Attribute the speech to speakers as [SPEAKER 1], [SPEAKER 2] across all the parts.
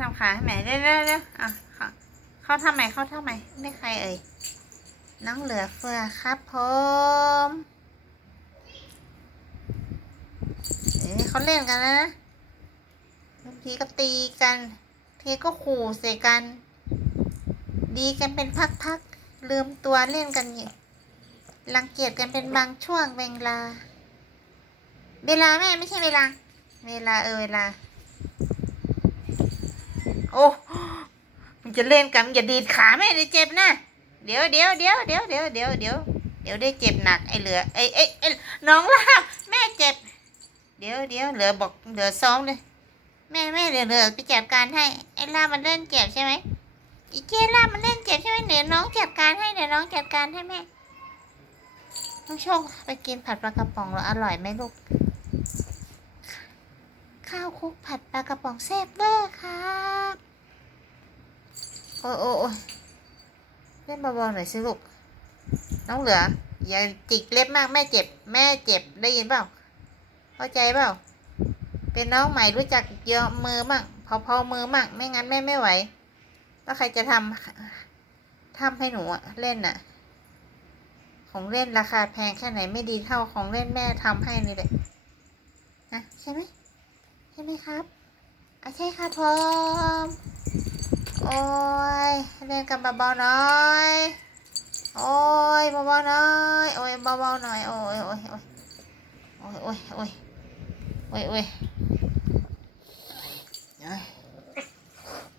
[SPEAKER 1] ทำขาให้แม่เร็วเร็วเร็วอะเข้าเขาทำไมเข้าทำไมไม่ใครเอ่ยน้องเหลือเฟือครับผมเอ้ยเขาเล่นกันนะบางทีก็ตีกันทีก็ขู่ใส่กัน ดีกันเป็นพักๆลืมตัวเล่นกันอยู่รังเกียจกันเป็นบางช่วงเวลา เวลาแม่ไม่ใช่เวลา เวลาเออเวลา โอ้มันจะเล่นกันอย่าดีดขาแม่ได้เจ็บนะเดี๋ยวเดี๋ยวเดี๋ยวเดี๋ยวเดี๋ยวเดี๋ยวเดี๋ยวเดี๋ยวได้เจ็บหนักไอ้เหลือไอ้ไอ้ไอ้น้องล่าแม่เจ็บ เดี๋ยวเดี๋ยวเหลือบอกเหลือซ้อมเลยแม่แม่เหลือเหลือไปจัดการให้ไอ้ล่ามันเล่นเจ็บใช่ไหมอีเจล่ามันเล่นเจ็บใช่ไหมเดี๋ยวน้องจัดการให้เดี๋ยวน้องจัดการให้แม่น้องโชคไปกินผัดปลากระป๋องแล้วอร่อยไหมลูกข้าวคุกผัดปลากระป๋องแซ่บเวอร์ครับ โอ้โอ้เล่นเบาๆหน่อยสิลูก น้องเหลือ อย่าจิกเล็บมากแม่เจ็บ แม่เจ็บได้ยินเปล่า เข้าใจเปล่า เป็นน้องใหม่รู้จักเยอะมือมั่งพอๆมือมั่งไม่งั้นแม่ไม่ไหว แล้วใครจะทำทำให้หนูเล่นน่ะ ของเล่นราคาแพงแค่ไหนไม่ดีเท่าของเล่นแม่ทำให้นี่เลยนะใช่ไหมใช่ไหมครับอะใช่ครับผมโอ้ย เล่นกันเบาๆหน่อย โอ้ยเบาๆหน่อย โอ้ยเบาๆหน่อย โอ้ยโอ้ยโอ้ยโอ้ยโอ้ยโอ้ยโอ้ย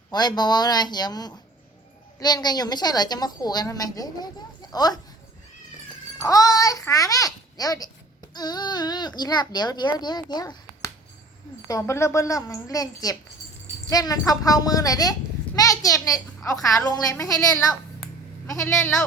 [SPEAKER 1] โอ้ยเบาๆหน่อยอย่าเล่นกันอยู่ไม่ใช่เหรอ จะมาขู่กันทำไม เดี๋ยวเดี๋ยวเดี๋ยวโอ้ยโอ้ยขาแม่ เดี๋ยวอืมอีลาบเดี๋ยวเดี๋ยวเดี๋ยวเดี๋ยวตัวเบิ้ลเริ่มเบิ้ลเริ่มมันเล่นเจ็บ เล่นมันเผาๆมือหน่อยดิ แม่เจ็บเนี่ยเอาขาลงเลยไม่ให้เล่นแล้ว ไม่ให้เล่นแล้ว